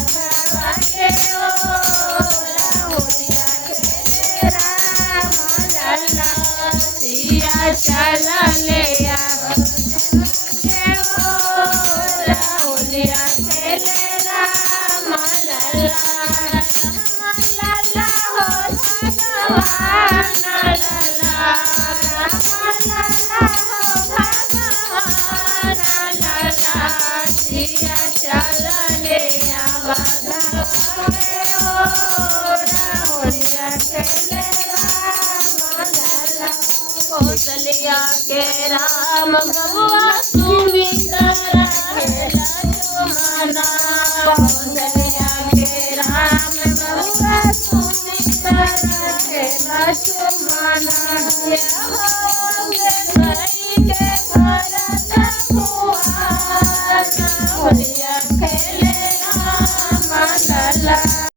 के ओ राहुलिया खेले राम लला सिया चल ले के ओ राहुलिया खेले राम लला हो भगवान लला सिया चल ले राहुलिया खेले राम लला कौशल्या के राम बबुआ सुमिंदर खेला चुमाना कौशल्या के राम बबुआ सुमिंदर खेला चुमाना के भरत कुआर